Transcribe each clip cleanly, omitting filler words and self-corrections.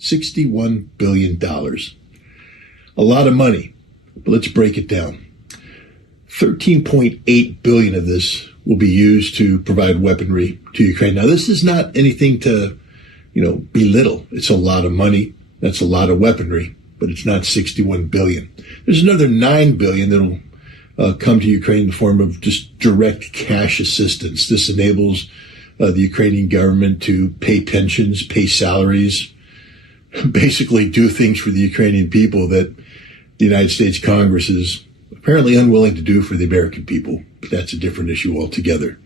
$61 billion. A lot of money, but let's break it down. 13.8 billion of this will be used to provide weaponry to Ukraine. Now, this is not anything to, belittle. It's a lot of money. That's a lot of weaponry, but it's not 61 billion. There's another 9 billion that'll come to Ukraine in the form of just direct cash assistance. This enables the Ukrainian government to pay pensions, pay salaries, basically do things for the Ukrainian people that the United States Congress is apparently unwilling to do for the American people. But that's a different issue altogether.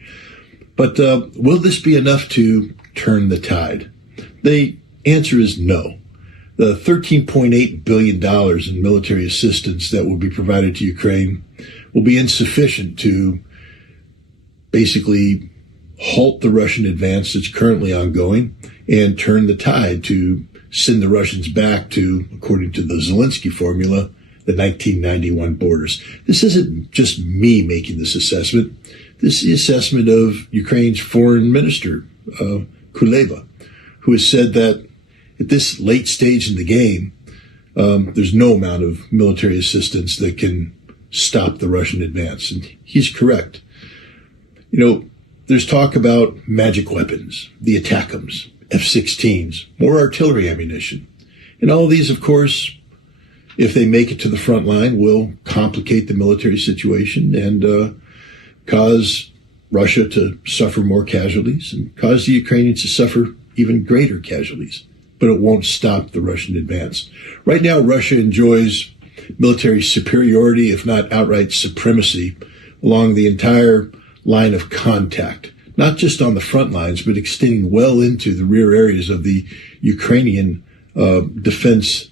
But will this be enough to turn the tide? The answer is no. The $13.8 billion in military assistance that will be provided to Ukraine will be insufficient to basically halt the Russian advance that's currently ongoing and turn the tide to send the Russians back to, according to the Zelensky formula, the 1991 borders. This isn't just me making this assessment. This is the assessment of Ukraine's foreign minister, Kuleba, who has said that at this late stage in the game, there's no amount of military assistance that can stop the Russian advance. And he's correct. There's talk about magic weapons, the ATACMS, F-16s, more artillery ammunition. And all of these, of course, if they make it to the front line, will complicate the military situation and cause Russia to suffer more casualties and cause the Ukrainians to suffer even greater casualties. But it won't stop the Russian advance. Right now, Russia enjoys military superiority, if not outright supremacy, along the entire line of contact, not just on the front lines, but extending well into the rear areas of the Ukrainian defense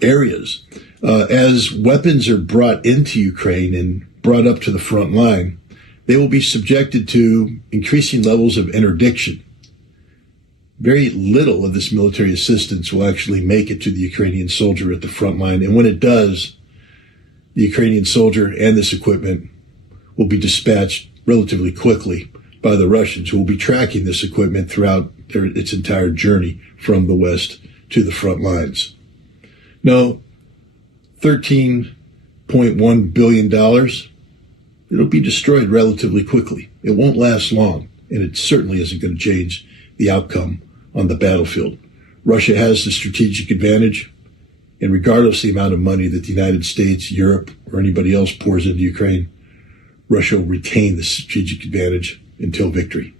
areas. As weapons are brought into Ukraine and brought up to the front line, they will be subjected to increasing levels of interdiction. Very little of this military assistance will actually make it to the Ukrainian soldier at the front line. And when it does, the Ukrainian soldier and this equipment will be dispatched relatively quickly by the Russians, who will be tracking this equipment throughout its entire journey from the west to the front lines. No, $13.1 billion, it'll be destroyed relatively quickly. It won't last long, and it certainly isn't going to change the outcome on the battlefield. Russia has the strategic advantage, and regardless of the amount of money that the United States, Europe, or anybody else pours into Ukraine, Russia will retain the strategic advantage until victory.